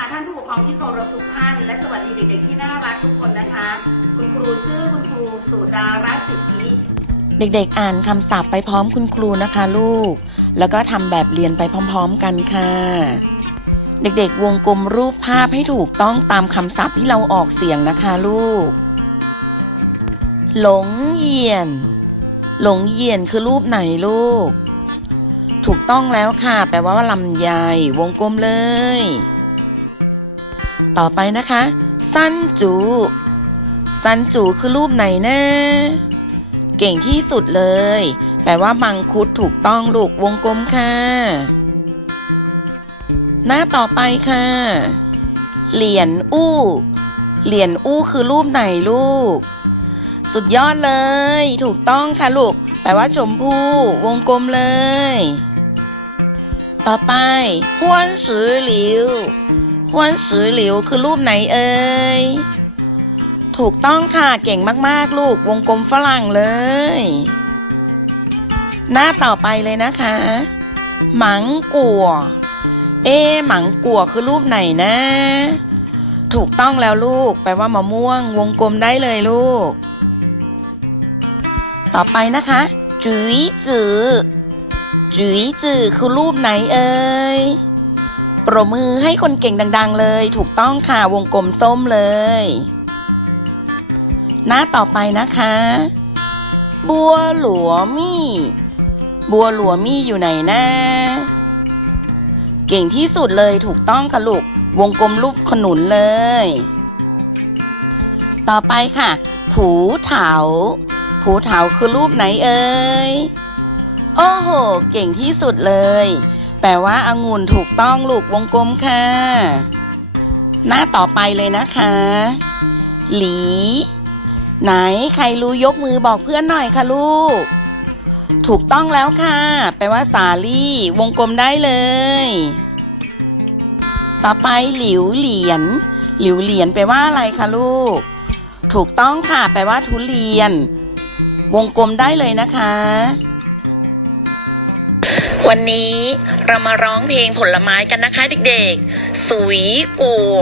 ะท่านผู้ปกครองที่เคารพทุกท่าน และสวัสดีเด็กๆที่น่ารักทุกคนนะคะ คุณครูชื่อคุณครูสุดารัตน์สิทธิเด็กๆ อ่านคำศัพท์ไปพร้อมคุณครูนะคะลูก แล้วก็ทำแบบเรียนไปพร้อมๆกันค่ะ เด็กๆ วงกลมรูปภาพให้ถูกต้องตามคำศัพท์ที่เราออกเสียงนะคะลูก หลงเยียน หลงเยียนคือรูปไหนลูก ถูกต้องแล้วค่ะ แปลว่าลำไยวงกลมเลย ต่อไปนะคะสั้นจูสั้นจูคือรูปไหนนะ เก่งที่สุดเลย แปลว่ามังคุดถูกต้องลูกวงกลมค่ะ หน้าต่อไปค่ะ เหรียญอู้ เหรียญอู้คือรูปไหนลูก สุดยอดเลย ถูกต้องค่ะลูก แปลว่าชมพู่วงกลมเลย ต่อไปห้วนสือหลิว ห้วนสือหลิวคือรูปไหนเอ่ย ถูกต้องค่ะเก่งมากๆ ลูกวงกลมฝรั่งเลย หน้าต่อไปเลยนะคะ หมังกัว เอ๊หมังกัวคือรูปไหนนะ ถูกต้องแล้วลูก แปลว่ามะม่วง วงกลมได้เลยลูก ต่อไปนะคะ จุ๋ยจือจุ๋ยจือคือรูปไหนเอ่ย ปรบมือให้คนเก่งดัง ๆ เลย ถูกต้องค่ะวงกลมส้มเลย หน้าต่อไปนะคะ บัวหลวมี่ บัวหลวมี่อยู่ไหนนะเก่งที่สุดเลยถูกต้องค่ะลูก วงกลมรูปขนุนเลย ต่อไปค่ะ ผูเถา ผูเถาคือรูปไหนเอ่ย โอ้โห เก่งที่สุดเลย แปลว่าอางุ่นถูกต้องลูกวงกลมค่ะ หน้าต่อไปเลยนะคะ หลี ไหนใครรู้ยกมือบอกเพื่อนหน่อยค่ะลูก ถูกต้องแล้วค่ะ แปลว่าสาลี่วงกลมได้เลย ต่อไปหลิวเหรียญหลิวเหรียญแปลว่าอะไรคะลูก ถูกต้องค่ะ แปลว่าทุเรียน วงกลมได้เลยนะคะ วันนี้เรามาร้องเพลงผลไม้กันนะคะเด็กๆ สุยกัว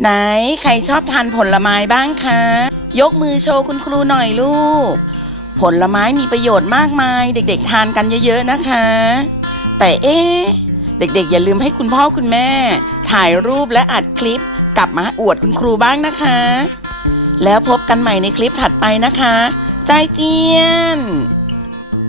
ไหนใครชอบทานผลไม้บ้างคะ ยกมือโชว์คุณครูหน่อยลูก ผลไม้มีประโยชน์มากมาย เด็กๆ ทานกันเยอะๆนะคะ แต่เอ๊เด็กๆ อย่าลืมให้คุณพ่อคุณแม่ ถ่ายรูปและอัดคลิปกลับมาอวดคุณครูบ้างนะคะ แล้วพบกันใหม่ในคลิปถัดไปนะคะ ใจเจียน